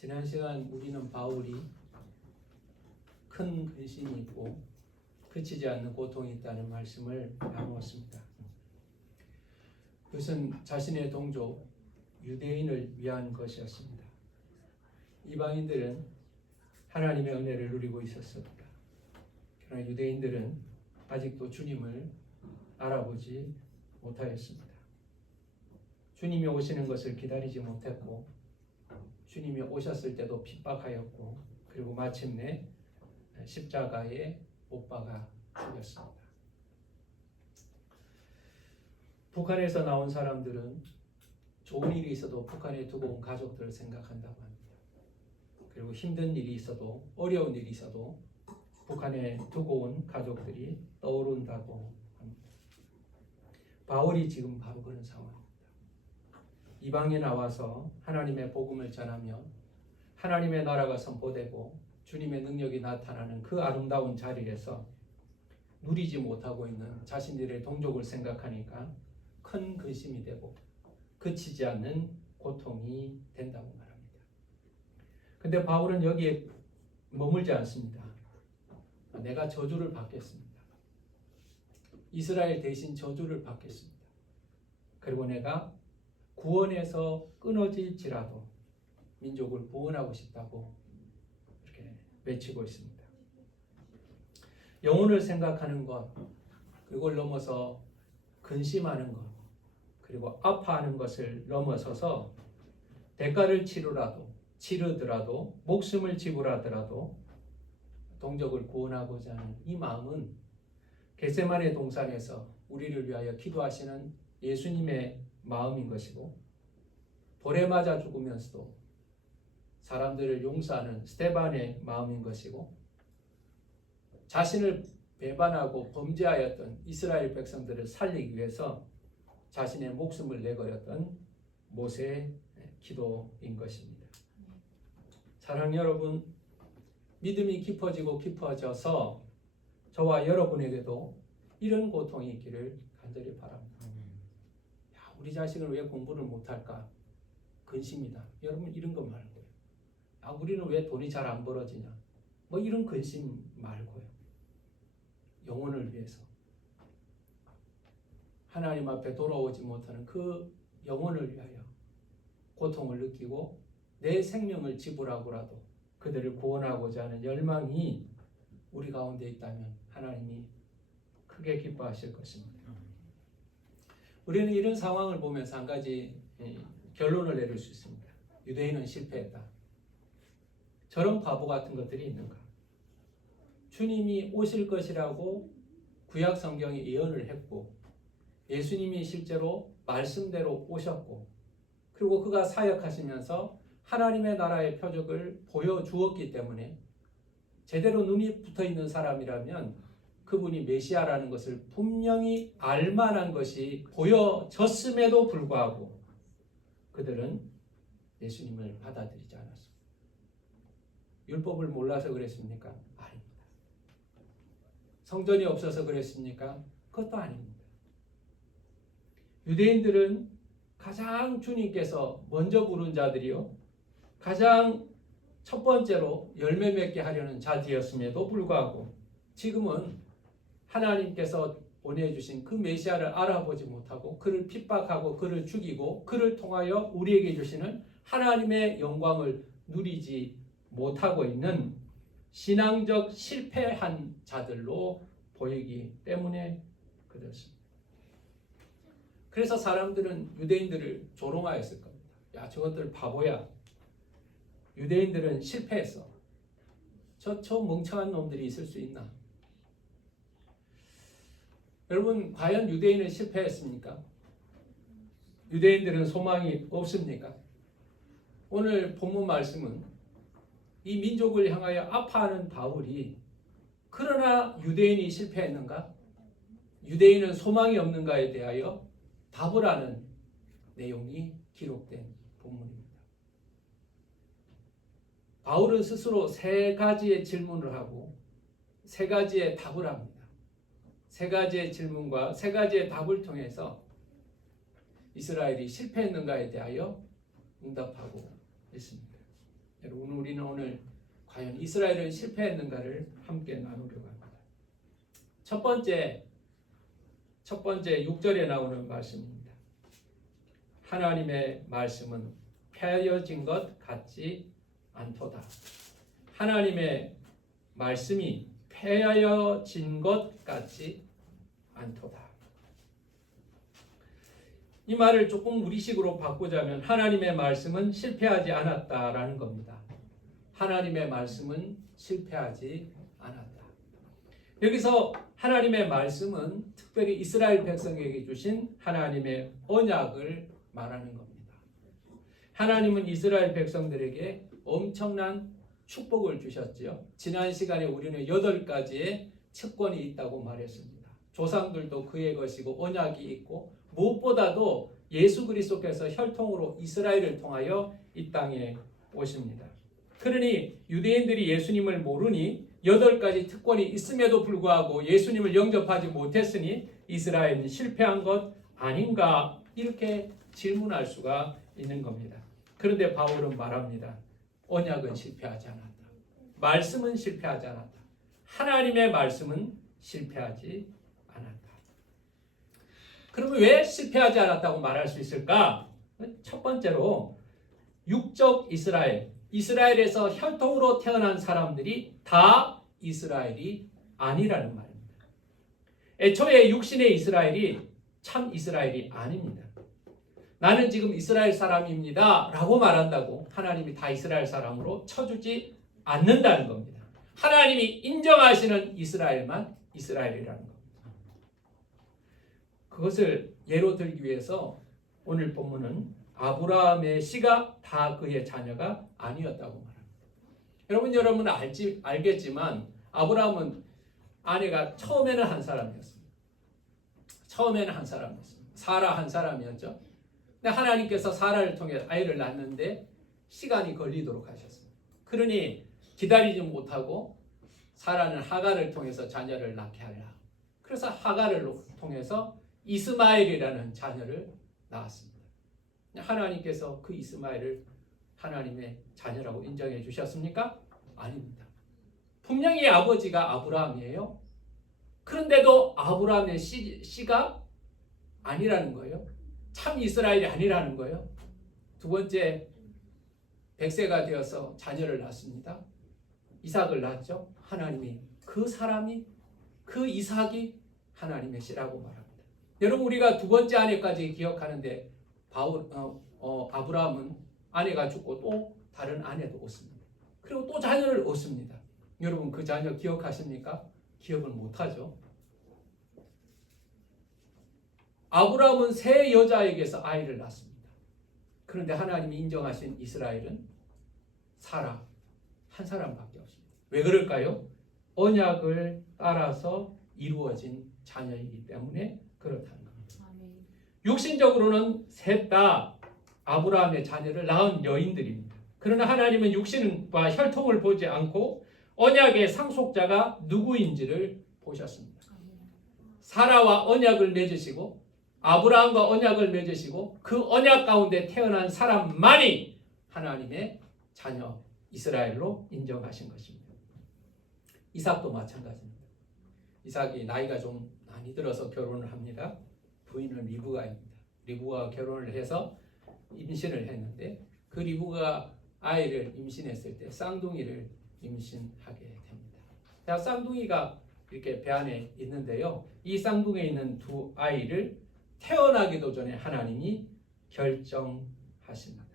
지난 시간 우리는 바울이 큰 근심이 있고 그치지 않는 고통이 있다는 말씀을 나누었습니다. 그것은 자신의 동족 유대인을 위한 것이었습니다. 이방인들은 하나님의 은혜를 누리고 있었습니다. 그러나 유대인들은 아직도 주님을 알아보지 못하였습니다. 주님이 오시는 것을 기다리지 못했고 주님이 오셨을 때도 핍박하였고 그리고 마침내 십자가에 못 박아 죽였습니다. 북한에서 나온 사람들은 좋은 일이 있어도 북한에 두고 온 가족들을 생각한다고 합니다. 그리고 힘든 일이 있어도 어려운 일이 있어도 북한에 두고 온 가족들이 떠오른다고 합니다. 바울이 지금 바로 그런 상황입니다. 이방에 나와서 하나님의 복음을 전하며 하나님의 나라가 선포되고 주님의 능력이 나타나는 그 아름다운 자리에서 누리지 못하고 있는 자신들의 동족을 생각하니까 큰 근심이 되고 그치지 않는 고통이 된다고 말합니다. 근데 바울은 여기에 머물지 않습니다. 내가 저주를 받겠습니다. 이스라엘 대신 저주를 받겠습니다. 그리고 내가 구원에서 끊어질지라도 민족을 구원하고 싶다고 이렇게 외치고 있습니다. 영혼을 생각하는 것, 그걸 넘어서 근심하는 것, 그리고 아파하는 것을 넘어서서 대가를 치르더라도 목숨을 지불하더라도 동족을 구원하고자 하는 이 마음은 겟세마네 동산에서 우리를 위하여 기도하시는 예수님의 마음인 것이고, 돌에 맞아 죽으면서도 사람들을 용서하는 스데반의 마음인 것이고, 자신을 배반하고 범죄하였던 이스라엘 백성들을 살리기 위해서 자신의 목숨을 내걸었던 모세의 기도인 것입니다. 사랑하는 여러분, 믿음이 깊어지고 깊어져서 저와 여러분에게도 이런 고통이 있기를 간절히 바랍니다. 우리 자식을 왜 공부를 못할까? 근심이다. 여러분 이런 거 말고요. 우리는 왜 돈이 잘 안 벌어지냐? 뭐 이런 근심 말고요. 영혼을 위해서 하나님 앞에 돌아오지 못하는 그 영혼을 위하여 고통을 느끼고 내 생명을 지불하고라도 그들을 구원하고자 하는 열망이 우리 가운데 있다면 하나님이 크게 기뻐하실 것입니다. 우리는 이런 상황을 보면서 한 가지 결론을 내릴 수 있습니다. 유대인은 실패했다. 저런 바보 같은 것들이 있는가? 주님이 오실 것이라고 구약 성경이 예언을 했고 예수님이 실제로 말씀대로 오셨고 그리고 그가 사역하시면서 하나님의 나라의 표적을 보여주었기 때문에 제대로 눈이 붙어있는 사람이라면 그분이 메시아라는 것을 분명히 알만한 것이 보여졌음에도 불구하고 그들은 예수님을 받아들이지 않았습니다. 율법을 몰라서 그랬습니까? 아닙니다. 성전이 없어서 그랬습니까? 그것도 아닙니다. 유대인들은 가장 주님께서 먼저 부른 자들이요, 가장 첫 번째로 열매 맺게 하려는 자들이었음에도 불구하고 지금은 하나님께서 보내주신 그 메시아를 알아보지 못하고 그를 핍박하고 그를 죽이고 그를 통하여 우리에게 주시는 하나님의 영광을 누리지 못하고 있는 신앙적 실패한 자들로 보이기 때문에 그렇습니다. 그래서 사람들은 유대인들을 조롱하였을 겁니다. 야, 저것들 바보야. 유대인들은 실패했어. 저 멍청한 놈들이 있을 수 있나? 여러분, 과연 유대인은 실패했습니까? 유대인들은 소망이 없습니까? 오늘 본문 말씀은 이 민족을 향하여 아파하는 바울이 그러나 유대인이 실패했는가? 유대인은 소망이 없는가에 대하여 답을 하는 내용이 기록된 본문입니다. 바울은 스스로 세 가지의 질문을 하고 세 가지의 답을 합니다. 세 가지의 질문과 세 가지의 답을 통해서 이스라엘이 실패했는가에 대하여 응답하고 있습니다. 여러분, 우리는 오늘 과연 이스라엘은 실패했는가를 함께 나누려고 합니다. 첫 번째 6절에 나오는 말씀입니다. 하나님의 말씀은 폐하여진 것 같지 않도다. 하나님의 말씀이 폐하여진 것 같지 않도다. 이 말을 조금 우리식으로 바꾸자면 하나님의 말씀은 실패하지 않았다라는 겁니다. 하나님의 말씀은 실패하지 않았다. 여기서 하나님의 말씀은 특별히 이스라엘 백성에게 주신 하나님의 언약을 말하는 겁니다. 하나님은 이스라엘 백성들에게 엄청난 축복을 주셨지요. 지난 시간에 우리는 8가지의 특권이 있다고 말했습니다. 조상들도 그의 것이고 언약이 있고 무엇보다도 예수 그리스도께서 혈통으로 이스라엘을 통하여 이 땅에 오십니다. 그러니 유대인들이 예수님을 모르니 8가지 특권이 있음에도 불구하고 예수님을 영접하지 못했으니 이스라엘은 실패한 것 아닌가, 이렇게 질문할 수가 있는 겁니다. 그런데 바울은 말합니다. 언약은 실패하지 않았다. 말씀은 실패하지 않았다. 하나님의 말씀은 실패하지 않았다. 그러면 왜 실패하지 않았다고 말할 수 있을까? 첫 번째로 육적 이스라엘에서 혈통으로 태어난 사람들이 다 이스라엘이 아니라는 말입니다. 애초에 육신의 이스라엘이 참 이스라엘이 아닙니다. 나는 지금 이스라엘 사람입니다 라고 말한다고 하나님이 다 이스라엘 사람으로 쳐주지 않는다는 겁니다. 하나님이 인정하시는 이스라엘만 이스라엘이라는 겁니다. 그것을 예로 들기 위해서 오늘 본문은 아브라함의 씨가 다 그의 자녀가 아니었다고 말합니다. 여러분은 알겠지만 아브라함은 아내가 처음에는 한 사람이었습니다. 사라 한 사람이었죠. 근데 하나님께서 사라를 통해 아이를 낳는데 시간이 걸리도록 하셨습니다. 그러니 기다리지 못하고 사라는 하갈을 통해서 자녀를 낳게 하라. 그래서 하갈을 통해서 이스마엘이라는 자녀를 낳았습니다. 하나님께서 그 이스마엘을 하나님의 자녀라고 인정해 주셨습니까? 아닙니다. 분명히 아버지가 아브라함이에요. 그런데도 아브라함의 씨가 아니라는 거예요. 참 이스라엘이 아니라는 거예요. 두 번째, 100세가 되어서 자녀를 낳습니다. 이삭을 낳았죠. 하나님이 그 사람이 그 이삭이 하나님의 씨라고 말합니다. 여러분, 우리가 두 번째 아내까지 기억하는데 아브라함은 아내가 죽고 또 다른 아내도 얻습니다. 그리고 또 자녀를 얻습니다. 여러분, 그 자녀 기억하십니까? 기억을 못하죠. 아브라함은 세 여자에게서 아이를 낳습니다. 그런데 하나님이 인정하신 이스라엘은 사라 한 사람밖에 없습니다. 왜 그럴까요? 언약을 따라서 이루어진 자녀이기 때문에 그렇다는 겁니다. 육신적으로는 셋 다 아브라함의 자녀를 낳은 여인들입니다. 그러나 하나님은 육신과 혈통을 보지 않고 언약의 상속자가 누구인지를 보셨습니다. 사라와 언약을 맺으시고 아브라함과 언약을 맺으시고 그 언약 가운데 태어난 사람만이 하나님의 자녀 이스라엘로 인정하신 것입니다. 이삭도 마찬가지입니다. 이삭이 나이가 좀 많이 들어서 결혼을 합니다. 부인은 리브가입니다. 리브가가 결혼을 해서 임신을 했는데 그 리브가 아이를 임신했을 때 쌍둥이를 임신하게 됩니다. 자, 쌍둥이가 이렇게 배 안에 있는데요. 이 쌍둥이에 있는 두 아이를 태어나기도 전에 하나님이 결정하십니다.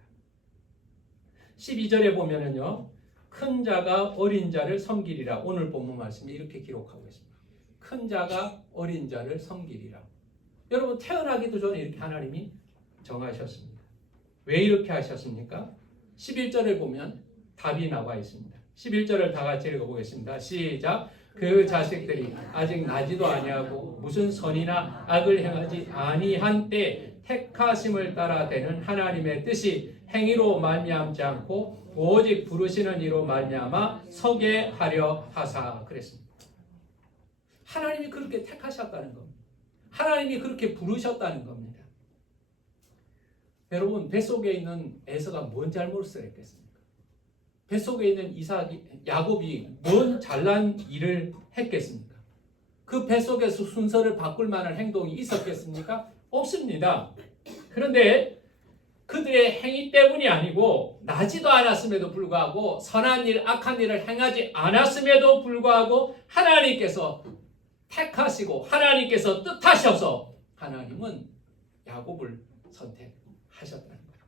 12절에 보면은요. 큰 자가 어린 자를 섬기리라. 오늘 본문 말씀이 이렇게 기록하고 있습니다. 큰 자가 어린 자를 섬기리라. 여러분, 태어나기도 전에 이렇게 하나님이 정하셨습니다. 왜 이렇게 하셨습니까? 11절을 보면 답이 나와 있습니다. 11절을 다 같이 읽어보겠습니다. 시작. 그 자식들이 아직 나지도 아니하고 무슨 선이나 악을 행하지 아니한 때 택하심을 따라 되는 하나님의 뜻이 행위로 말미암지 않고 오직 부르시는 이로 말미암아 서게 하려 하사 그랬습니다. 하나님이 그렇게 택하셨다는 겁니다. 하나님이 그렇게 부르셨다는 겁니다. 여러분, 뱃속에 있는 에서가 뭔 잘못을 했겠습니까? 뱃속에 있는 야곱이 뭔 잘난 일을 했겠습니까? 그 뱃속에서 순서를 바꿀 만한 행동이 있었겠습니까? 없습니다. 그런데 그들의 행위 때문이 아니고 나지도 않았음에도 불구하고 선한 일, 악한 일을 행하지 않았음에도 불구하고 하나님께서 택하시고 하나님께서 뜻하셔서 하나님은 야곱을 선택하셨다는 거예요.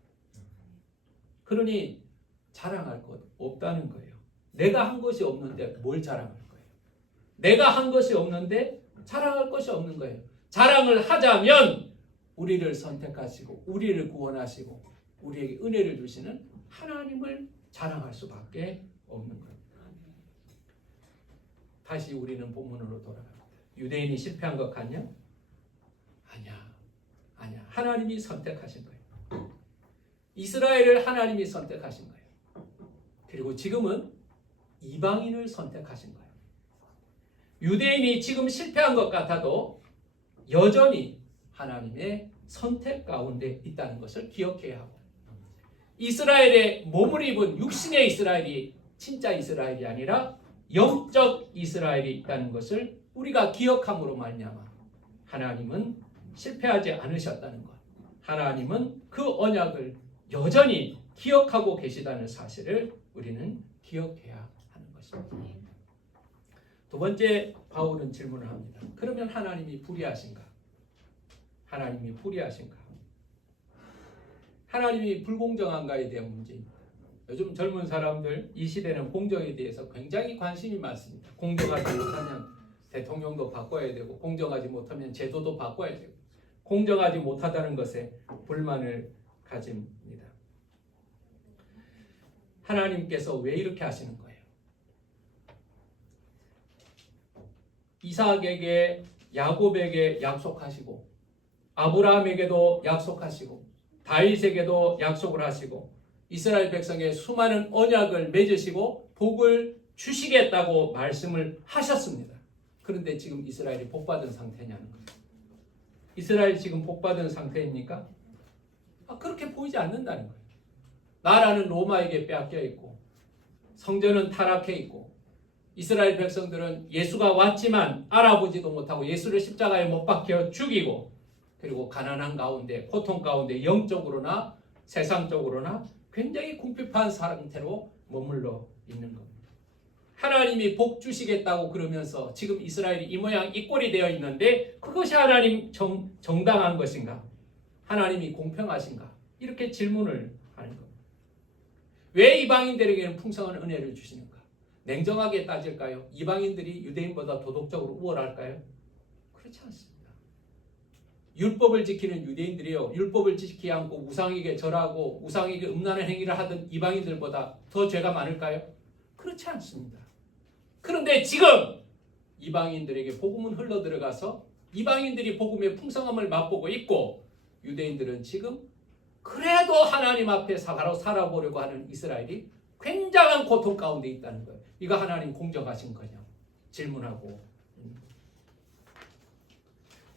그러니 자랑할 것 없다는 거예요. 내가 한 것이 없는데 뭘 자랑할 거예요? 내가 한 것이 없는데 자랑할 것이 없는 거예요. 자랑을 하자면 우리를 선택하시고 우리를 구원하시고 우리에게 은혜를 주시는 하나님을 자랑할 수밖에 없는 거예요. 다시 우리는 본문으로 돌아갑니다. 유대인이 실패한 것 같냐? 아니야. 하나님이 선택하신 거예요. 이스라엘을 하나님이 선택하신 거예요. 그리고 지금은 이방인을 선택하신 거예요. 유대인이 지금 실패한 것 같아도 여전히 하나님의 선택 가운데 있다는 것을 기억해야 하고, 이스라엘의 몸을 입은 육신의 이스라엘이 진짜 이스라엘이 아니라 영적 이스라엘이 있다는 것을 우리가 기억함으로 말미암아 하나님은 실패하지 않으셨다는 것, 하나님은 그 언약을 여전히 기억하고 계시다는 사실을 우리는 기억해야 하는 것입니다. 두 번째, 바울은 질문을 합니다. 그러면 하나님이 불의하신가? 하나님이 불의하신가? 하나님이 불공정한가에 대한 문제입니다. 요즘 젊은 사람들, 이 시대는 공정에 대해서 굉장히 관심이 많습니다. 공정하지 못하면 대통령도 바꿔야 되고, 공정하지 못하면 제도도 바꿔야 되고, 공정하지 못하다는 것에 불만을 가집니다. 하나님께서 왜 이렇게 하시는 거예요? 이삭에게, 야곱에게 약속하시고, 아브라함에게도 약속하시고, 다윗에게도 약속을 하시고, 이스라엘 백성의 수많은 언약을 맺으시고 복을 주시겠다고 말씀을 하셨습니다. 그런데 지금 이스라엘이 복받은 상태냐는 거예요. 이스라엘이 지금 복받은 상태입니까? 그렇게 보이지 않는다는 거예요. 나라는 로마에게 빼앗겨 있고, 성전은 타락해 있고, 이스라엘 백성들은 예수가 왔지만 알아보지도 못하고 예수를 십자가에 못 박혀 죽이고, 그리고 가난한 가운데, 고통 가운데 영적으로나 세상적으로나 굉장히 궁핍한 상태로 머물러 있는 겁니다. 하나님이 복 주시겠다고 그러면서 지금 이스라엘이 이 모양 이 꼴이 되어 있는데 그것이 하나님 정당한 것인가? 하나님이 공평하신가? 이렇게 질문을 하는 겁니다. 왜 이방인들에게는 풍성한 은혜를 주시는가? 냉정하게 따질까요? 이방인들이 유대인보다 도덕적으로 우월할까요? 그렇지 않습니다. 율법을 지키는 유대인들이요, 율법을 지키지 않고 우상에게 절하고 우상에게 음란한 행위를 하던 이방인들보다 더 죄가 많을까요? 그렇지 않습니다. 그런데 지금 이방인들에게 복음은 흘러들어가서 이방인들이 복음의 풍성함을 맛보고 있고, 유대인들은 지금 그래도 하나님 앞에 바로 살아보려고 하는 이스라엘이 굉장한 고통 가운데 있다는 거예요. 이거 하나님 공정하신 거냐? 질문하고.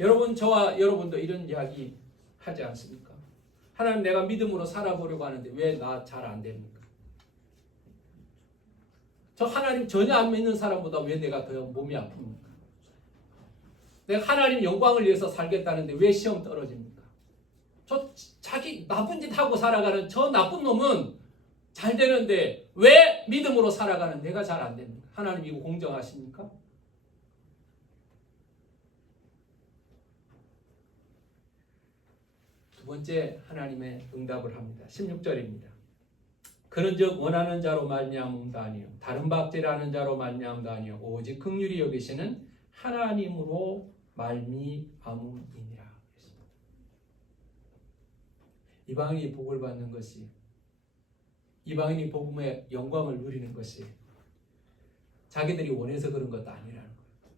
여러분, 저와 여러분도 이런 이야기 하지 않습니까? 하나님, 내가 믿음으로 살아보려고 하는데 왜 나 잘 안 됩니까? 저 하나님 전혀 안 믿는 사람보다 왜 내가 더 몸이 아픕니까? 내가 하나님 영광을 위해서 살겠다는데 왜 시험 떨어집니까? 저 자기 나쁜 짓 하고 살아가는 저 나쁜 놈은 잘 되는데 왜 믿음으로 살아가는 내가 잘 안 됩니까? 하나님 이거 공정하십니까? 두 번째, 하나님의 응답을 합니다. 16절입니다. 그런즉 원하는 자로 말미암음도 아니요 다른 박제라는 자로 말미암음도 아니요 오직 긍휼히 여기시는 하나님으로 말미암음이니라. 이방인이 복을 받는 것이, 이방인이 복음의 영광을 누리는 것이 자기들이 원해서 그런 것도 아니라는 거예요.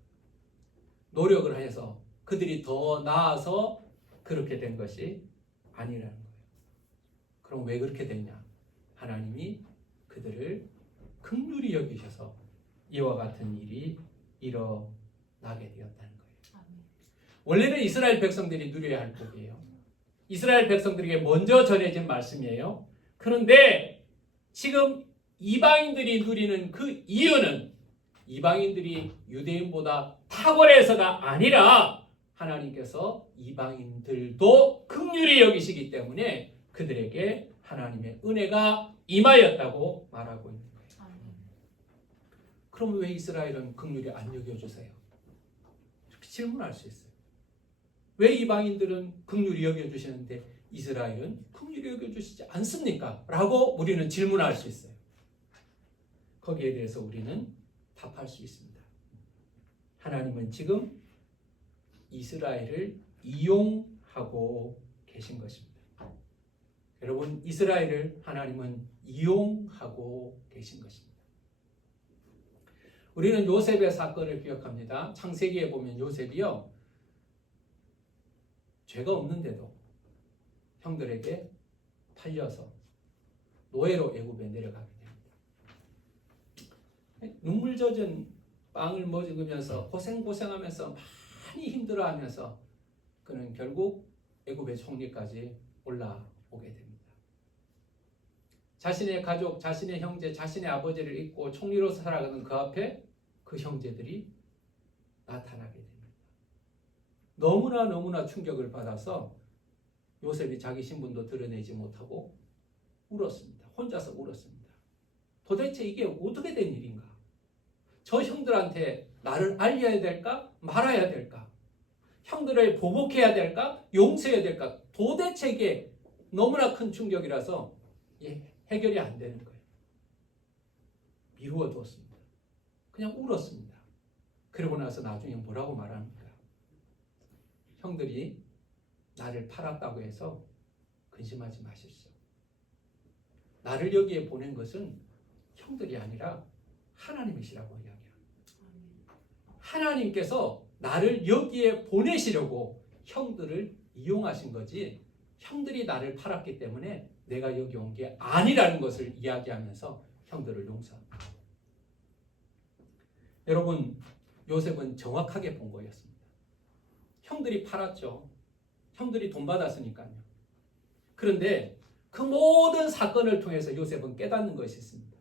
노력을 해서 그들이 더 나아서 그렇게 된 것이 아니라는 거예요. 그럼 왜 그렇게 됐냐? 하나님이 그들을 긍휼히 여기셔서 이와 같은 일이 일어나게 되었다는 거예요. 원래는 이스라엘 백성들이 누려야 할 복이에요. 이스라엘 백성들에게 먼저 전해진 말씀이에요. 그런데 지금 이방인들이 누리는 그 이유는 이방인들이 유대인보다 탁월해서가 아니라 하나님께서 이방인들도 긍휼히 여기시기 때문에 그들에게 하나님의 은혜가 임하였다고 말하고 있는 거예요. 그럼 왜 이스라엘은 긍휼히 안 여겨주세요? 이렇게 질문할 수 있어요. 왜 이방인들은 긍휼히 여겨주시는데 이스라엘은 긍휼히 여겨주시지 않습니까? 라고 우리는 질문할 수 있어요. 거기에 대해서 우리는 답할 수 있습니다. 하나님은 지금 이스라엘을 이용하고 계신 것입니다. 여러분, 이스라엘을 하나님은 이용하고 계신 것입니다. 우리는 요셉의 사건을 기억합니다. 창세기에 보면 요셉이요, 죄가 없는데도 형들에게 팔려서 노예로 애굽에 내려가게 됩니다. 눈물 젖은 빵을 먹으면서 고생하면서 많이 힘들어하면서 그는 결국 애굽의 총리까지 올라오게 됩니다. 자신의 가족, 자신의 형제, 자신의 아버지를 잊고 총리로서 살아가는 그 앞에 그 형제들이 나타나게 됩니다. 너무나 충격을 받아서 요셉이 자기 신분도 드러내지 못하고 울었습니다. 혼자서 울었습니다. 도대체 이게 어떻게 된 일인가? 저 형들한테 나를 알려야 될까? 말아야 될까? 형들을 보복해야 될까? 용서해야 될까? 도대체 이게 너무나 큰 충격이라서 해결이 안 되는 거예요. 미루어 두었습니다. 그냥 울었습니다. 그러고 나서 나중에 뭐라고 말합니까? 형들이 나를 팔았다고 해서 근심하지 마십시오. 나를 여기에 보낸 것은 형들이 아니라 하나님이시라고 이야기합니다. 하나님께서 나를 여기에 보내시려고 형들을 이용하신 거지 형들이 나를 팔았기 때문에 내가 여기 온 게 아니라는 것을 이야기하면서 형들을 용서합니다. 여러분, 요셉은 정확하게 본 거였습니다. 형들이 팔았죠. 형들이 돈 받았으니까요. 그런데 그 모든 사건을 통해서 요셉은 깨닫는 것이 있습니다.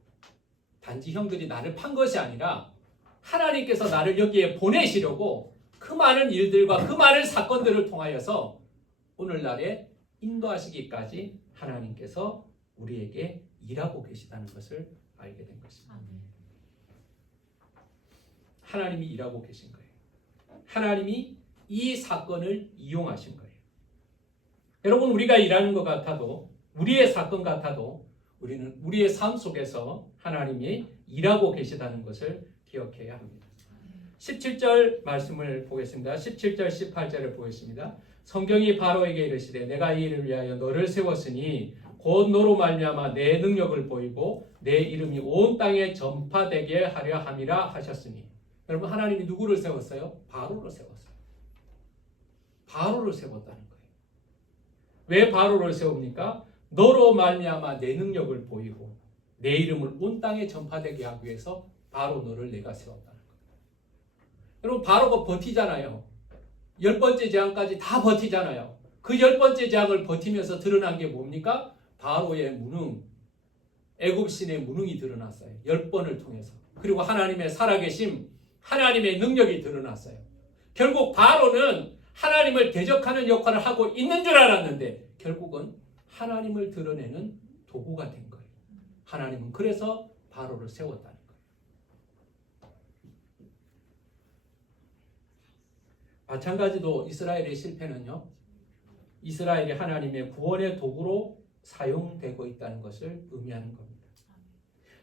단지 형들이 나를 판 것이 아니라 하나님께서 나를 여기에 보내시려고 그 많은 일들과 그 많은 사건들을 통하여서 오늘날에 인도하시기까지 하나님께서 우리에게 일하고 계시다는 것을 알게 된 것입니다. 하나님이 일하고 계신 거예요. 하나님이 이 사건을 이용하신 거예요. 여러분, 우리가 일하는 것 같아도, 우리의 사건 같아도 우리는 우리의 삶 속에서 하나님이 일하고 계시다는 것을 기억해야 합니다. 17절 말씀을 보겠습니다. 17절 18절을 보겠습니다. 성경이 바로에게 이르시되 내가 이 일을 위하여 너를 세웠으니 곧 너로 말미암아 내 능력을 보이고 내 이름이 온 땅에 전파되게 하려 함이라 하셨으니. 여러분, 하나님이 누구를 세웠어요? 바로를 세웠어요. 바로를 세웠다는 거예요. 왜 바로를 세웁니까? 너로 말미암아 내 능력을 보이고 내 이름을 온 땅에 전파되게 하기 위해서 바로 너를 내가 세웠다는 거예요. 여러분, 바로가 버티잖아요. 10번째 재앙까지 다 버티잖아요. 그 10번째 재앙을 버티면서 드러난 게 뭡니까? 바로의 무능, 애굽 신의 무능이 드러났어요. 10번을 통해서. 그리고 하나님의 살아계심, 하나님의 능력이 드러났어요. 결국 바로는 하나님을 대적하는 역할을 하고 있는 줄 알았는데 결국은 하나님을 드러내는 도구가 된 거예요. 하나님은 그래서 바로를 세웠다는 거예요. 마찬가지로 이스라엘의 실패는요, 이스라엘이 하나님의 구원의 도구로 사용되고 있다는 것을 의미하는 겁니다.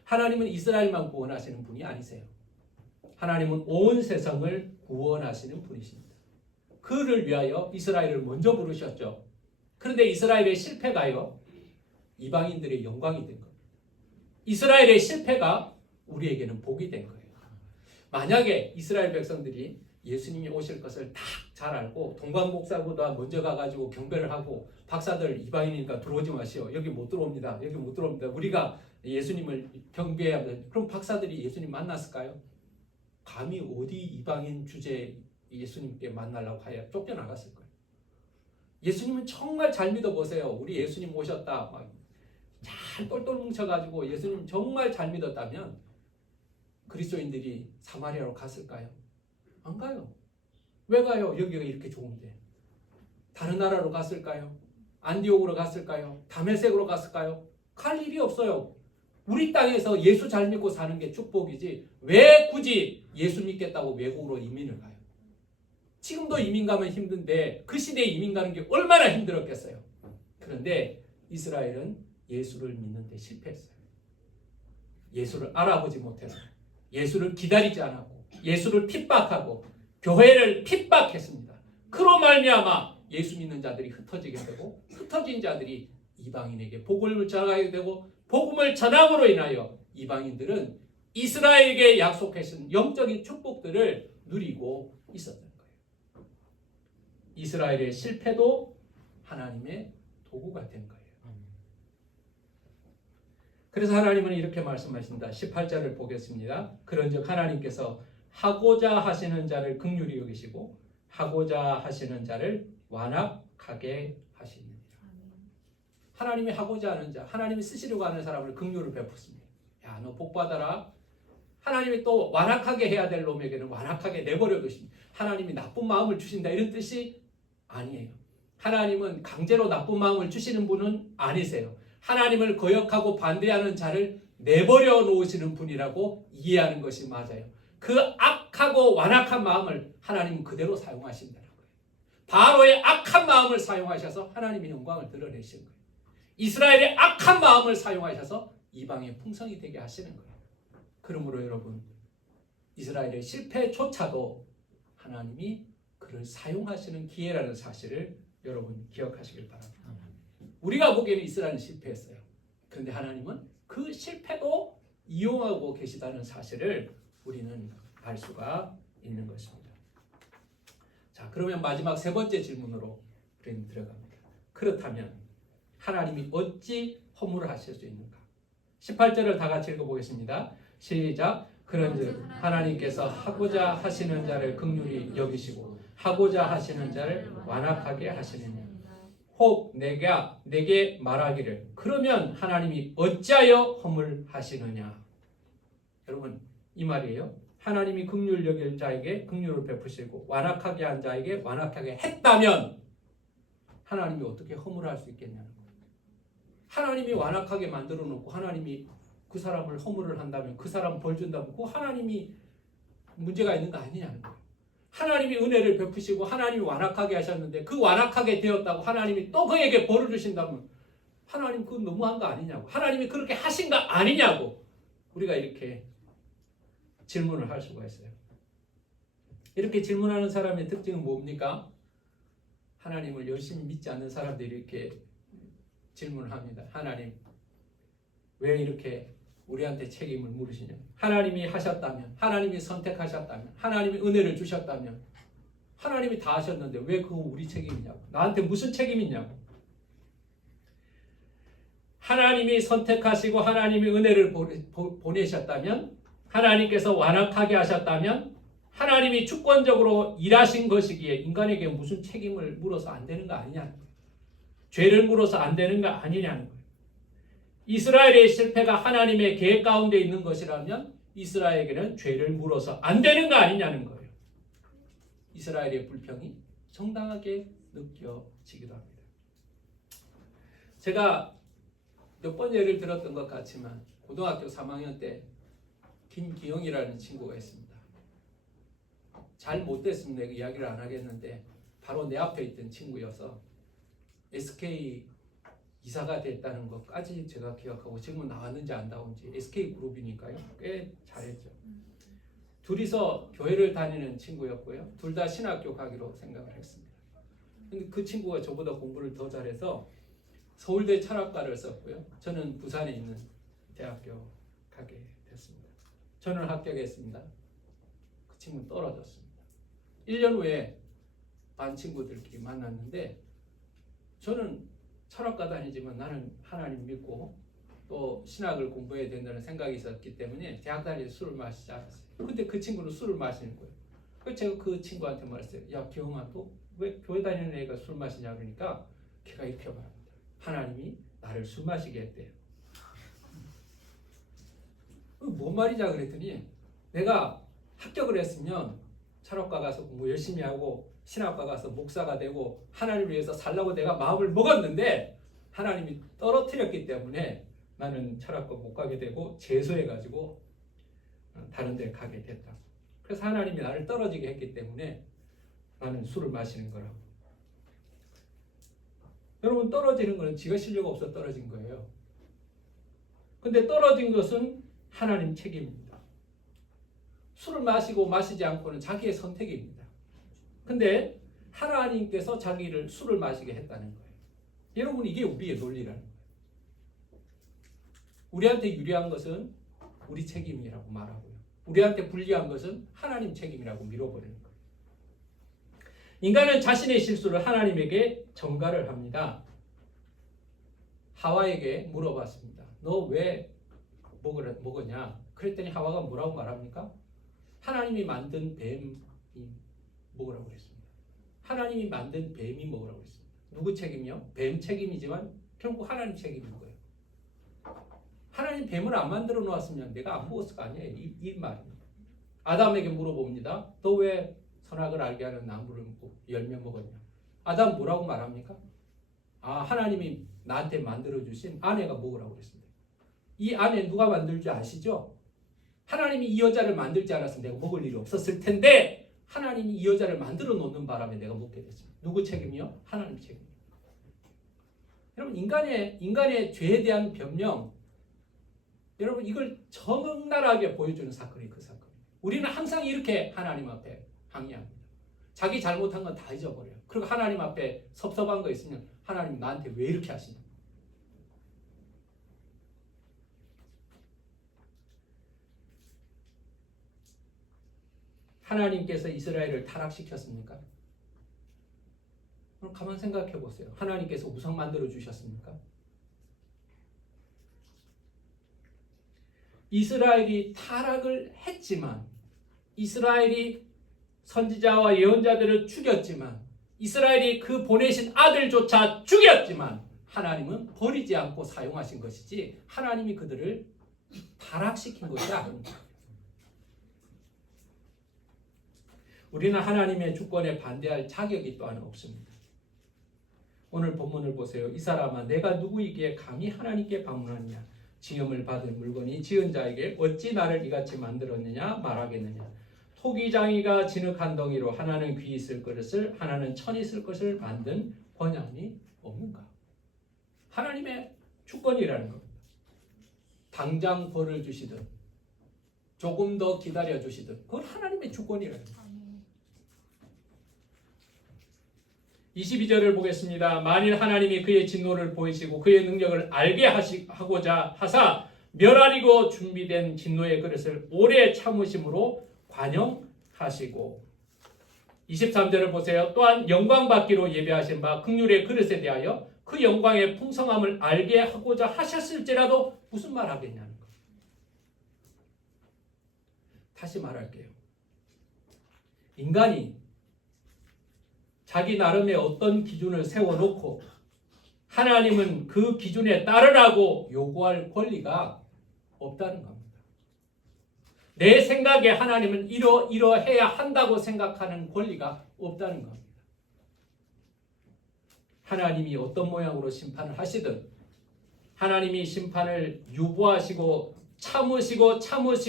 하나님은 이스라엘만 구원하시는 분이 아니세요. 하나님은 온 세상을 구원하시는 분이십니다. 그를 위하여 이스라엘을 먼저 부르셨죠. 그런데 이스라엘의 실패가요, 이방인들의 영광이 된 겁니다. 이스라엘의 실패가 우리에게는 복이 된 거예요. 만약에 이스라엘 백성들이 예수님이 오실 것을 다 잘 알고 동방 목사보다 먼저 가가지고 경배를 하고 박사들 이방인이니까 들어오지 마시오. 여기 못 들어옵니다. 여기 못 들어옵니다. 우리가 예수님을 경배해야 합니다. 그럼 박사들이 예수님 만났을까요? 감히 어디 이방인 주제 예수님께 만나려고 하여 쫓겨나갔을 거예요. 예수님은 정말 잘 믿어보세요. 우리 예수님 오셨다. 막 잘 똘똘 뭉쳐가지고 예수님 정말 잘 믿었다면 그리스도인들이 사마리아로 갔을까요? 안 가요. 왜 가요? 여기가 이렇게 좋은데. 다른 나라로 갔을까요? 안디옥으로 갔을까요? 다메섹으로 갔을까요? 갈 일이 없어요. 우리 땅에서 예수 잘 믿고 사는 게 축복이지 왜 굳이 예수 믿겠다고 외국으로 이민을 가요? 지금도 이민 가면 힘든데 그 시대에 이민 가는 게 얼마나 힘들었겠어요. 그런데 이스라엘은 예수를 믿는 데 실패했어요. 예수를 알아보지 못해서 예수를 기다리지 않았고 예수를 핍박하고 교회를 핍박했습니다. 그로 말미암아 예수 믿는 자들이 흩어지게 되고 흩어진 자들이 이방인에게 복음을 전하게 되고 복음을 전함으로 인하여 이방인들은 이스라엘에게 약속하신 영적인 축복들을 누리고 있었던 거예요. 이스라엘의 실패도 하나님의 도구가 된 거예요. 그래서 하나님은 이렇게 말씀하신다. 18절을 보겠습니다. 그런즉 하나님께서 하고자 하시는 자를 긍휼히 여기시고 하고자 하시는 자를 완악하게 하시느니라. 하나님이 하고자 하는 자, 하나님이 쓰시려고 하는 사람을 긍휼을 베푸습니다. 야, 너 복 받아라. 하나님이 또 완악하게 해야 될 놈에게는 완악하게 내버려 두십니다. 하나님이 나쁜 마음을 주신다 이런 뜻이 아니에요. 하나님은 강제로 나쁜 마음을 주시는 분은 아니세요. 하나님을 거역하고 반대하는 자를 내버려 놓으시는 분이라고 이해하는 것이 맞아요. 그 악하고 완악한 마음을 하나님은 그대로 사용하신다는 거예요. 바로의 악한 마음을 사용하셔서 하나님의 영광을 드러내시는 거예요. 이스라엘의 악한 마음을 사용하셔서 이방의 풍성이 되게 하시는 거예요. 그러므로 여러분, 이스라엘의 실패조차도 하나님이 그를 사용하시는 기회라는 사실을 여러분 기억하시길 바랍니다. 우리가 보기에는 이스라엘은 실패했어요. 그런데 하나님은 그 실패도 이용하고 계시다는 사실을 우리는 알 수가 있는 것입니다. 자, 그러면 마지막 세 번째 질문으로 우리는 들어갑니다. 그렇다면 하나님이 어찌 허물을 하실 수 있는가? 18절을 다 같이 읽어보겠습니다. 시작. 그런즉 하나님께서 하고자 하시는 자를 긍휼히 여기시고 하고자 하시는 자를 완악하게 하시느냐. 혹 내게 말하기를 그러면 하나님이 어찌하여 허물하시느냐. 여러분 이 말이에요. 하나님이 긍휼 여길 자에게 긍휼을 베푸시고 완악하게 한 자에게 완악하게 했다면 하나님이 어떻게 허물할 수 있겠냐는 거예요. 하나님이 완악하게 만들어 놓고 하나님이 그 사람을 허물을 한다면 그 사람 벌 준다면 그 하나님이 문제가 있는 거 아니냐는 거예요. 하나님이 은혜를 베푸시고 하나님이 완악하게 하셨는데 그 완악하게 되었다고 하나님이 또 그에게 벌을 주신다면 하나님 그건 너무한 거 아니냐고, 하나님이 그렇게 하신 거 아니냐고 우리가 이렇게 질문을 할 수가 있어요. 이렇게 질문하는 사람의 특징은 뭡니까? 하나님을 열심히 믿지 않는 사람들이 이렇게 질문을 합니다. 하나님 왜 이렇게 우리한테 책임을 물으시냐? 하나님이 하셨다면, 하나님이 선택하셨다면, 하나님이 은혜를 주셨다면 하나님이 다 하셨는데 왜 그거 우리 책임이냐고, 나한테 무슨 책임이 있냐고. 하나님이 선택하시고 하나님이 은혜를 보내셨다면, 하나님께서 완악하게 하셨다면 하나님이 주권적으로 일하신 것이기에 인간에게 무슨 책임을 물어서 안 되는 거 아니냐는 거예요. 죄를 물어서 안 되는 거 아니냐는 거예요. 이스라엘의 실패가 하나님의 계획 가운데 있는 것이라면 이스라엘에게는 죄를 물어서 안 되는 거 아니냐는 거예요. 이스라엘의 불평이 정당하게 느껴지기도 합니다. 제가 몇 번 예를 들었던 것 같지만 고등학교 3학년 때 김기영이라는 친구가 있습니다. 잘 못됐습니다. 이야기를 안 하겠는데 바로 내 앞에 있던 친구여서 SK 이사가 됐다는 것까지 제가 기억하고 지금은 나왔는지 안 나온지 SK그룹이니까요. 꽤 잘했죠. 둘이서 교회를 다니는 친구였고요. 둘 다 신학교 가기로 생각을 했습니다. 근데 그 친구가 저보다 공부를 더 잘해서 서울대 철학과를 썼고요. 저는 부산에 있는 대학교 가게 됐습니다. 저는 합격했습니다. 그 친구는 떨어졌습니다. 1년 후에 반 친구들끼리 만났는데 저는 철학과 다니지만 나는 하나님 믿고 또 신학을 공부해야 된다는 생각이 있었기 때문에 대학 다닐 때 술을 마시지 않았어요. 근데 그 친구는 술을 마시는 거예요. 그래서 제가 그 친구한테 말했어요. 야 기영아, 너 왜 교회 다니는 애가 술 마시냐 그러니까 걔가 이렇게 말합니다. 하나님이 나를 술 마시게 했대요. 뭔 말이냐 그랬더니 내가 합격을 했으면 철학과 가서 공부 열심히 하고 신학과 가서 목사가 되고 하나님을 위해서 살라고 내가 마음을 먹었는데 하나님이 떨어뜨렸기 때문에 나는 철학과 못 가게 되고 재수해가지고 다른 데 가게 됐다. 그래서 하나님이 나를 떨어지게 했기 때문에 나는 술을 마시는 거라고. 여러분, 떨어지는 거는 지가 실력 없어 떨어진 거예요. 근데 떨어진 것은 하나님 책임입니다. 술을 마시고 마시지 않고는 자기의 선택입니다. 근데 하나님께서 자기를 술을 마시게 했다는 거예요. 여러분, 이게 우리의 논리라는 거예요. 우리한테 유리한 것은 우리 책임이라고 말하고요. 우리한테 불리한 것은 하나님 책임이라고 밀어버리는 거예요. 인간은 자신의 실수를 하나님에게 전가를 합니다. 하와에게 물어봤습니다. 너 왜 먹었냐? 그랬더니 하와가 뭐라고 말합니까? 하나님이 만든 뱀이 먹으라고 그랬습니다. 하나님이 만든 뱀이 먹으라고 그랬습니다. 누구 책임이요? 뱀 책임이지만 결국 하나님 책임인 거예요. 하나님 뱀을 안 만들어 놓았으면 내가 안 먹었을 거 아니에요. 이 말입니다. 아담에게 물어봅니다. 너 왜 선악을 알게 하는 나무를 열매 먹었냐? 아담 뭐라고 말합니까? 하나님이 나한테 만들어주신 아내가 먹으라고 그랬습니다. 이 아내 누가 만들 줄 아시죠? 하나님이 이 여자를 만들지 않았으면 내가 먹을 일이 없었을 텐데 하나님이 이 여자를 만들어 놓는 바람에 내가 먹게 됐습니다. 누구 책임이요? 하나님 책임. 여러분, 인간의 죄에 대한 변명, 여러분, 이걸 적나라하게 보여주는 사건이 그 사건이에요. 우리는 항상 이렇게 하나님 앞에 항의합니다. 자기 잘못한 건 다 잊어버려요. 그리고 하나님 앞에 섭섭한 거 있으면 하나님 나한테 왜 이렇게 하시냐? 하나님께서 이스라엘을 타락시켰습니까? 그럼 가만 생각해 보세요. 하나님께서 우상 만들어 주셨습니까? 이스라엘이 타락을 했지만, 이스라엘이 선지자와 예언자들을 죽였지만, 이스라엘이 그 보내신 아들조차 죽였지만 하나님은 버리지 않고 사용하신 것이지 하나님이 그들을 타락시킨 것이 아닙니다. 우리는 하나님의 주권에 반대할 자격이 또한 없습니다. 오늘 본문을 보세요. 이 사람아, 내가 누구이기에 감히 하나님께 방문하느냐? 지음을 받은 물건이 지은 자에게 어찌 나를 이같이 만들었느냐 말하겠느냐? 토기장이가 진흙한 덩이로 하나는 귀 있을 그릇을 하나는 천 있을 것을 만든 권한이 없는가? 하나님의 주권이라는 겁니다. 당장 벌을 주시든 조금 더 기다려 주시든 그건 하나님의 주권이라는 겁니다. 22절을 보겠습니다. 만일 하나님이 그의 진노를 보이시고 그의 능력을 알게 하고자 하사 멸하리고 준비된 진노의 그릇을 오래 참으심으로 관용하시고 23절을 보세요. 또한 영광 받기로 예배하신 바 긍휼의 그릇에 대하여 그 영광의 풍성함을 알게 하고자 하셨을지라도 무슨 말 하겠냐는 거. 다시 말할게요. 인간이 자기 나름의 어떤 기준을 세워놓고 하나님은 그 기준에 따르라고 요구할 권리가 없다는 겁니다. 내 생각에 하나님은 이러해야 한다고 생각하는 권리가 없다는 겁니다. 하나님이 어떤 모양으로 심판을 하시든 하나님이 심판을 유보하시고 참으시든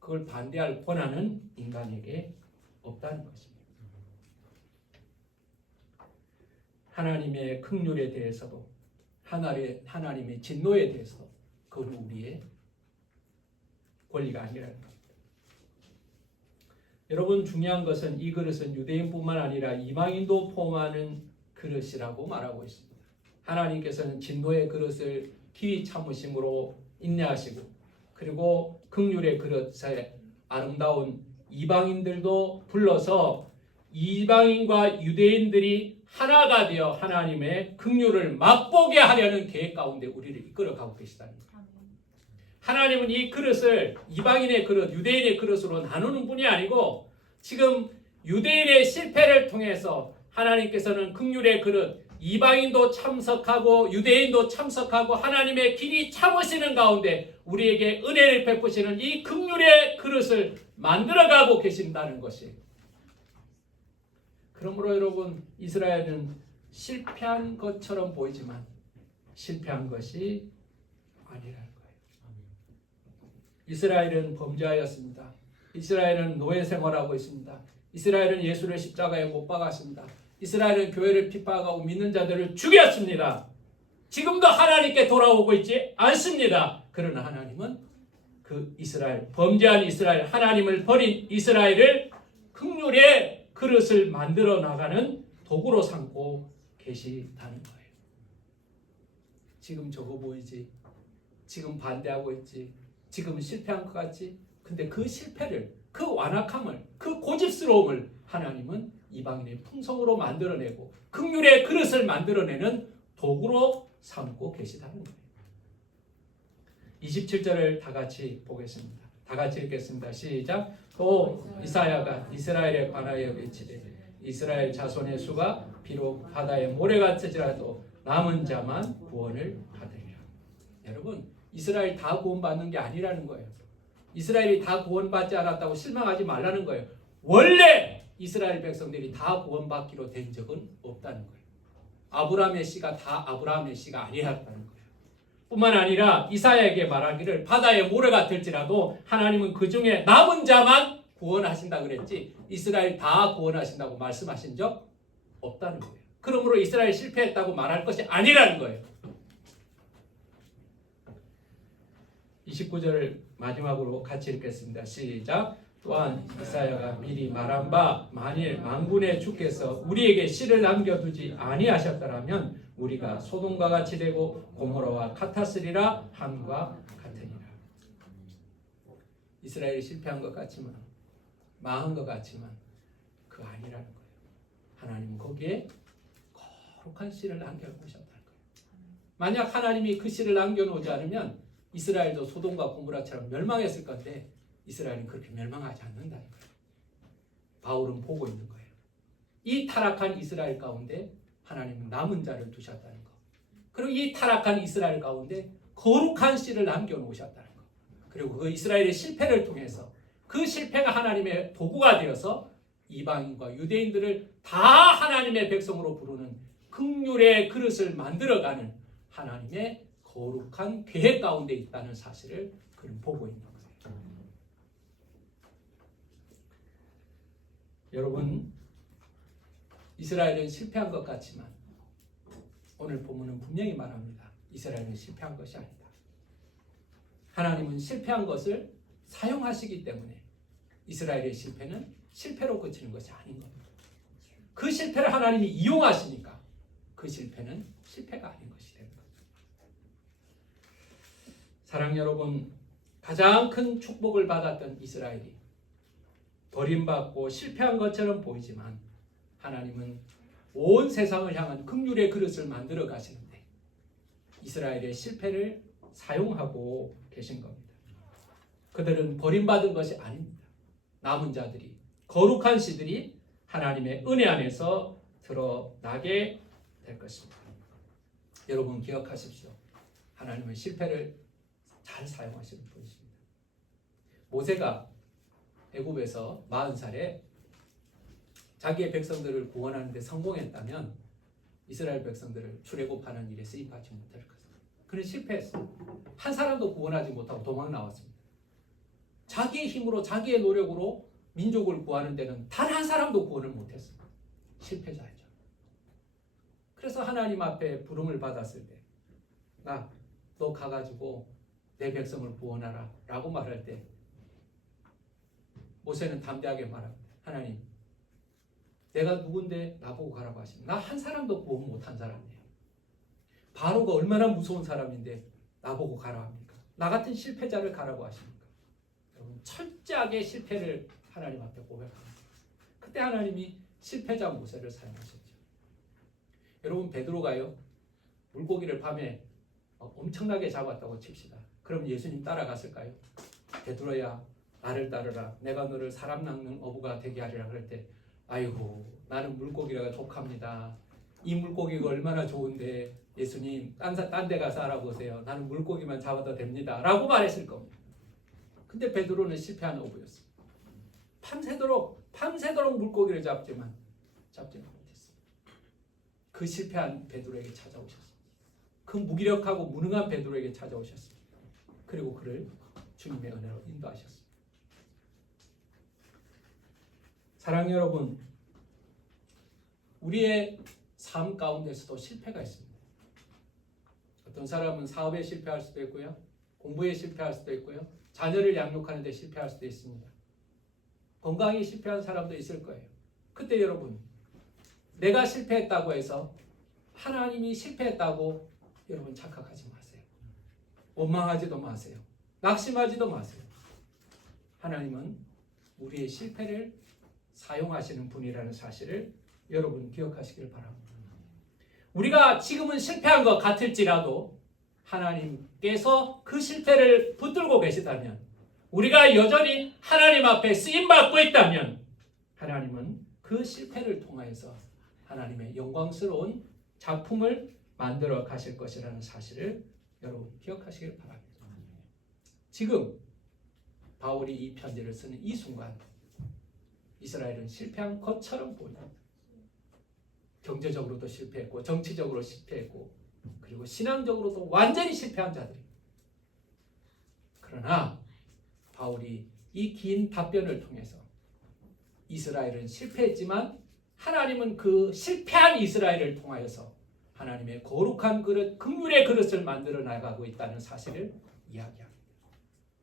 그걸 반대할 권한은 인간에게 없다는 것입니다. 하나님의 긍휼에 대해서도 하나님의 진노에 대해서도 그건 우리의 권리가 아니라는 겁니다. 여러분, 중요한 것은 이 그릇은 유대인뿐만 아니라 이방인도 포함하는 그릇이라고 말하고 있습니다. 하나님께서는 진노의 그릇을 기이 참으심으로 인내하시고 그리고 긍휼의 그릇에 아름다운 이방인들도 불러서 이방인과 유대인들이 하나가 되어 하나님의 긍휼을 맛보게 하려는 계획 가운데 우리를 이끌어가고 계시다는 거예요. 하나님은 이 그릇을 이방인의 그릇, 유대인의 그릇으로 나누는 분이 아니고 지금 유대인의 실패를 통해서 하나님께서는 긍휼의 그릇, 이방인도 참석하고 유대인도 참석하고 하나님의 길이 참으시는 가운데 우리에게 은혜를 베푸시는 이 긍휼의 그릇을 만들어가고 계신다는 것이. 그러므로 여러분, 이스라엘은 실패한 것처럼 보이지만 실패한 것이 아니라는 거예요. 이스라엘은 범죄하였습니다. 이스라엘은 노예 생활하고 있습니다. 이스라엘은 예수를 십자가에 못 박았습니다. 이스라엘은 교회를 핍박하고 믿는 자들을 죽였습니다. 지금도 하나님께 돌아오고 있지 않습니다. 그러나 하나님은 그 이스라엘, 범죄한 이스라엘, 하나님을 버린 이스라엘을 긍휼의 그릇을 만들어 나가는 도구로 삼고 계시다는 거예요. 지금 저거 보이지? 지금 반대하고 있지? 지금 실패한 것 같지? 근데 그 실패를, 그 완악함을, 그 고집스러움을 하나님은 이방인의 풍성으로 만들어내고 긍휼의 그릇을 만들어내는 도구로 삼고 계시다는 거예요. 27절을 다 같이 보겠습니다. 다 같이 읽겠습니다. 시작. 또 이사야가 이스라엘에 관하여 외치되 이스라엘 자손의 수가 비록 바다에 모래같을지라도 남은 자만 구원을 받으리라. 여러분, 이스라엘 다 구원받는 게 아니라는 거예요. 이스라엘이 다 구원받지 않았다고 실망하지 말라는 거예요. 원래 이스라엘 백성들이 다 구원받기로 된 적은 없다는 거예요. 아브라함의 씨가 다 아브라함의 씨가 아니었다는 거예요. 뿐만 아니라 이사야에게 말하기를 바다에 모래가 될지라도 하나님은 그 중에 남은 자만 구원하신다 그랬지 이스라엘 다 구원하신다고 말씀하신 적 없다는 거예요. 그러므로 이스라엘 실패했다고 말할 것이 아니라는 거예요. 29절 마지막으로 같이 읽겠습니다. 시작. 또한 이사야가 미리 말한 바 만일 만군의 주께서 우리에게 씨를 남겨두지 아니하셨더라면 우리가 소돔과 같이 되고 고모라와 같았으리라 함과 같으니라. 이스라엘이 실패한 것 같지만 망한 것 같지만 그 아니라는 거예요. 하나님은 거기에 거룩한 씨를 남겨놓으셨다는 거예요. 만약 하나님이 그 씨를 남겨놓지 않으면 이스라엘도 소돔과 고모라처럼 멸망했을 건데 이스라엘은 그렇게 멸망하지 않는다는 거예요. 바울은 보고 있는 거예요. 이 타락한 이스라엘 가운데 하나님은 남은 자를 두셨다는 거. 그리고 이 타락한 이스라엘 가운데 거룩한 씨를 남겨놓으셨다는 거. 그리고 그 이스라엘의 실패를 통해서 그 실패가 하나님의 도구가 되어서 이방인과 유대인들을 다 하나님의 백성으로 부르는 긍휼의 그릇을 만들어가는 하나님의 거룩한 계획 가운데 있다는 사실을 그는 보고 있는 거예요. 여러분, 이스라엘은 실패한 것 같지만 오늘 본문은 분명히 말합니다. 이스라엘은 실패한 것이 아니다. 하나님은 실패한 것을 사용하시기 때문에 이스라엘의 실패는 실패로 그치는 것이 아닌 겁니다. 그 실패를 하나님이 이용하시니까 그 실패는 실패가 아닌 것이 되는 거죠. 사랑 여러분, 가장 큰 축복을 받았던 이스라엘이 버림받고 실패한 것처럼 보이지만 하나님은 온 세상을 향한 긍휼의 그릇을 만들어 가시는데 이스라엘의 실패를 사용하고 계신 겁니다. 그들은 버림받은 것이 아닙니다. 남은 자들이, 거룩한 씨들이 하나님의 은혜 안에서 드러나게 될 것입니다. 여러분 기억하십시오. 하나님은 실패를 잘 사용하시는 분이십니다. 모세가 애굽에서 40살에 자기의 백성들을 구원하는 데 성공했다면 이스라엘 백성들을 출애굽하는 일에 쓰임받지 못할 것입니다. 그는 실패했습니다. 한 사람도 구원하지 못하고 도망 나왔습니다. 자기의 힘으로 자기의 노력으로 민족을 구하는 데는 단 한 사람도 구원을 못했습니다. 실패자이죠. 그래서 하나님 앞에 부름을 받았을 때 너 가가지고 내 백성을 구원하라 라고 말할 때 모세는 담대하게 말합니다. 하나님, 내가 누군데 나보고 가라고 하십니까? 나 한 사람도 구원 못한 사람이에요. 바로가 얼마나 무서운 사람인데 나보고 가라 합니까? 나 같은 실패자를 가라고 하십니까? 여러분, 철저하게 실패를 하나님 앞에 고백합니다. 그때 하나님이 실패자 모세를 사용하셨죠. 여러분, 베드로가요 물고기를 밤에 엄청나게 잡았다고 칩시다. 그럼 예수님 따라갔을까요? 베드로야, 나를 따르라. 내가 너를 사람 낚는 어부가 되게 하리라. 그럴 때 아이고, 나는 물고기가 독합니다. 이 물고기가 얼마나 좋은데 예수님 딴 데 가서 알아보세요. 나는 물고기만 잡아도 됩니다. 라고 말했을 겁니다. 근데 베드로는 실패한 어부였어요. 밤새도록 물고기를 잡지만 못했어요. 그 실패한 베드로에게 찾아오셨어요. 그 무기력하고 무능한 베드로에게 찾아오셨어요. 그리고 그를 주님의 은혜로 인도하셨어요. 사랑하는 여러분, 우리의 삶 가운데서도 실패가 있습니다. 어떤 사람은 사업에 실패할 수도 있고요, 공부에 실패할 수도 있고요, 자녀를 양육하는 데 실패할 수도 있습니다. 건강에 실패한 사람도 있을 거예요. 그때 여러분, 내가 실패했다고 해서 하나님이 실패했다고 여러분 착각하지 마세요. 원망하지도 마세요. 낙심하지도 마세요. 하나님은 우리의 실패를 사용하시는 분이라는 사실을 여러분 기억하시길 바랍니다. 우리가 지금은 실패한 것 같을지라도 하나님께서 그 실패를 붙들고 계시다면, 우리가 여전히 하나님 앞에 쓰임받고 있다면, 하나님은 그 실패를 통하여서 하나님의 영광스러운 작품을 만들어 가실 것이라는 사실을 여러분 기억하시길 바랍니다. 지금 바울이 이 편지를 쓰는 이 순간 이스라엘은 실패한 것처럼 보입니다. 경제적으로도 실패했고, 정치적으로 실패했고, 그리고 신앙적으로도 완전히 실패한 자들입니다. 그러나 바울이 이 긴 답변을 통해서 이스라엘은 실패했지만 하나님은 그 실패한 이스라엘을 통하여서 하나님의 거룩한 그릇, 긍휼의 그릇을 만들어 나가고 있다는 사실을 이야기합니다.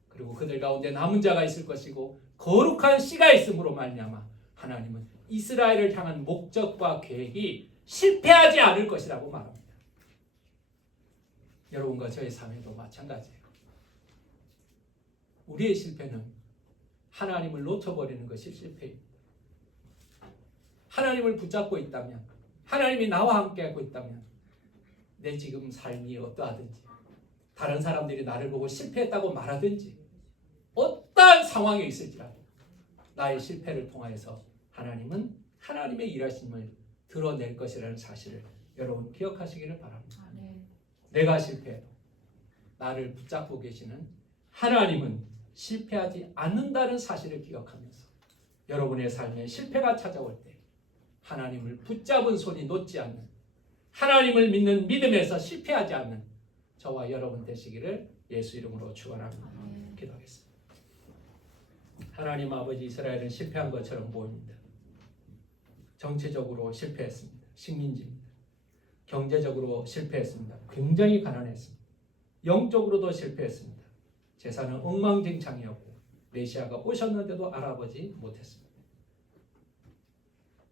그리고 그들 가운데 남은 자가 있을 것이고 거룩한 씨가 있음으로 말미암아 하나님은 이스라엘을 향한 목적과 계획이 실패하지 않을 것이라고 말합니다. 여러분과 저의 삶에도 마찬가지예요. 우리의 실패는 하나님을 놓쳐버리는 것이 실패입니다. 하나님을 붙잡고 있다면, 하나님이 나와 함께하고 있다면 내 지금 삶이 어떠하든지, 다른 사람들이 나를 보고 실패했다고 말하든지, 어떠한 상황에 있을지라도 나의 실패를 통하여서 하나님은 하나님의 일하심을 드러낼 것이라는 사실을 여러분 기억하시기를 바랍니다. 내가 실패해도 나를 붙잡고 계시는 하나님은 실패하지 않는다는 사실을 기억하면서 여러분의 삶에 실패가 찾아올 때 하나님을 붙잡은 손이 놓지 않는, 하나님을 믿는 믿음에서 실패하지 않는 저와 여러분 되시기를 예수 이름으로 축원합니다. 기도하겠습니다. 하나님 아버지, 이스라엘은 실패한 것처럼 보입니다. 정치적으로 실패했습니다. 식민지입니다. 경제적으로 실패했습니다. 굉장히 가난했습니다. 영적으로도 실패했습니다. 재산은 엉망진창이었고 메시아가 오셨는데도 알아보지 못했습니다.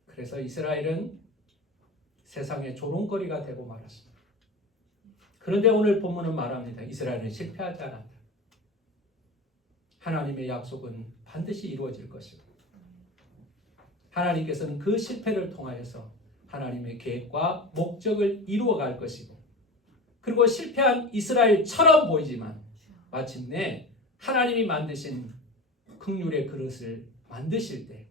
그래서 이스라엘은 세상의 조롱거리가 되고 말았습니다. 그런데 오늘 본문은 말합니다. 이스라엘은 실패하지 않았다. 하나님의 약속은 반드시 이루어질 것이고 하나님께서는 그 실패를 통하여서 하나님의 계획과 목적을 이루어갈 것이고, 그리고 실패한 이스라엘처럼 보이지만 마침내 하나님이 만드신 긍휼의 그릇을 만드실 때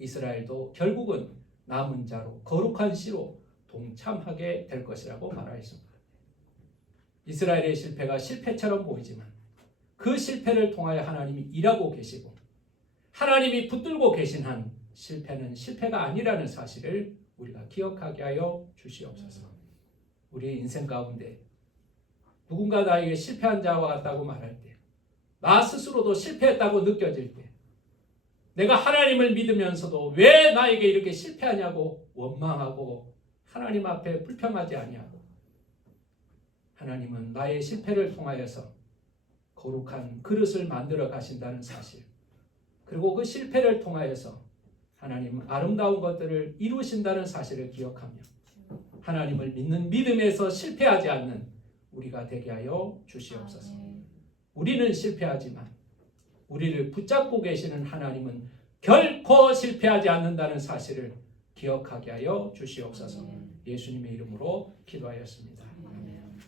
이스라엘도 결국은 남은 자로 거룩한 씨로 동참하게 될 것이라고 말하였습니다. 이스라엘의 실패가 실패처럼 보이지만 그 실패를 통하여 하나님이 일하고 계시고 하나님이 붙들고 계신 한 실패는 실패가 아니라는 사실을 우리가 기억하게 하여 주시옵소서. 우리의 인생 가운데 누군가 나에게 실패한 자와 같다고 말할 때, 나 스스로도 실패했다고 느껴질 때, 내가 하나님을 믿으면서도 왜 나에게 이렇게 실패하냐고 원망하고 하나님 앞에 불평하지 아니하고, 하나님은 나의 실패를 통하여서 거룩한 그릇을 만들어 가신다는 사실, 그리고 그 실패를 통하여서 하나님은 아름다운 것들을 이루신다는 사실을 기억하며 하나님을 믿는 믿음에서 실패하지 않는 우리가 되게 하여 주시옵소서. 우리는 실패하지만 우리를 붙잡고 계시는 하나님은 결코 실패하지 않는다는 사실을 기억하게 하여 주시옵소서. 예수님의 이름으로 기도하였습니다.